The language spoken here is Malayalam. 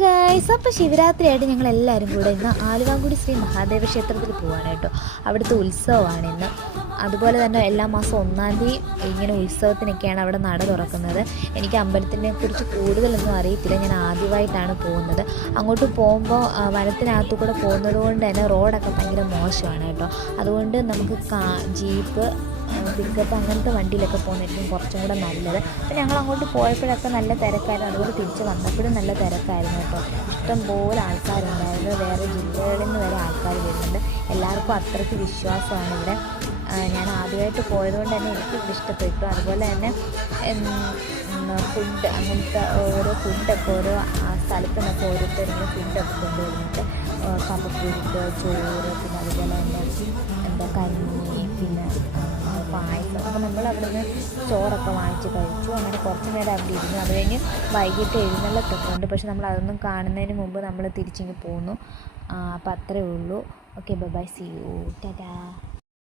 ഗൈസ്, അപ്പോൾ ശിവരാത്രിയായിട്ട് ഞങ്ങൾ എല്ലാവരും കൂടെ ഇന്ന് ആലുവാങ്കുടി ശ്രീ മഹാദേവ ക്ഷേത്രത്തിൽ പോവാണ് കേട്ടോ. അവിടുത്തെ ഉത്സവമാണ് ഇന്ന്. അതുപോലെ തന്നെ എല്ലാ മാസം 1-ാം തീയതി ഇങ്ങനെ ഉത്സവത്തിനൊക്കെയാണ് അവിടെ നട തുറക്കുന്നത്. എനിക്ക് അമ്പലത്തിനെ കുറിച്ച് കൂടുതലൊന്നും അറിയത്തില്ല, ഞാൻ ആദ്യമായിട്ടാണ് പോകുന്നത്. അങ്ങോട്ട് പോകുമ്പോൾ വനത്തിനകത്തു കൂടെ പോകുന്നത് കൊണ്ട് തന്നെ റോഡൊക്കെ ഭയങ്കര മോശമാണ് കേട്ടോ. അതുകൊണ്ട് നമുക്ക് ജീപ്പ്, പിക്കപ്പ് അങ്ങനത്തെ വണ്ടിയിലൊക്കെ പോകുന്നതായിരിക്കും കുറച്ചും കൂടെ നല്ലത്. അപ്പോൾ ഞങ്ങൾ അങ്ങോട്ട് പോയപ്പോഴൊക്കെ നല്ല തിരക്കായിരുന്നു, അതുപോലെ തിരിച്ച് വന്നപ്പോഴും നല്ല തിരക്കായിരുന്നു കേട്ടോ. ഇഷ്ടംപോലെ ആൾക്കാരുണ്ടായിരുന്നു, വേറെ ജില്ലകളിൽ നിന്ന് വരെ ആൾക്കാർ വരുന്നുണ്ട്. എല്ലാവർക്കും അത്രയ്ക്ക് വിശ്വാസമാണ് ഇവിടെ. ഞാൻ ആദ്യമായിട്ട് പോയതുകൊണ്ട് തന്നെ എനിക്ക് ഇഷ്ടപ്പെട്ടു. അതുപോലെ തന്നെ ഫുഡ്, അങ്ങനത്തെ ഓരോ ഫുഡൊക്കെ ഓരോ സ്ഥലത്തു നിന്നൊക്കെ ഓരോരുത്തരിങ്ങനെ ഫുഡൊക്കെ കൊണ്ടുവരുന്നുണ്ട്. കപ്പപ്പുഴുക്ക്, ചോറ്, പിന്നെ അതുപോലെ തന്നെ കഞ്ഞി, പിന്നെ പായസം. അപ്പോൾ നമ്മൾ അവിടെ നിന്ന് ചോറൊക്കെ വാങ്ങിച്ച് കഴിച്ചു. അങ്ങനെ കുറച്ച് നേരം അവിടെ ഇരുന്നു. അത് കഴിഞ്ഞ് വൈകിട്ട് എഴുന്നള്ളത്തൊക്കെ ഉണ്ട്, പക്ഷെ നമ്മൾ അതൊന്നും കാണുന്നതിന് മുമ്പ് നമ്മൾ തിരിച്ചിങ്ങ് പോന്നു. അപ്പോൾ അത്രയേ ഉള്ളൂ. Okay, bye, see you, Tata.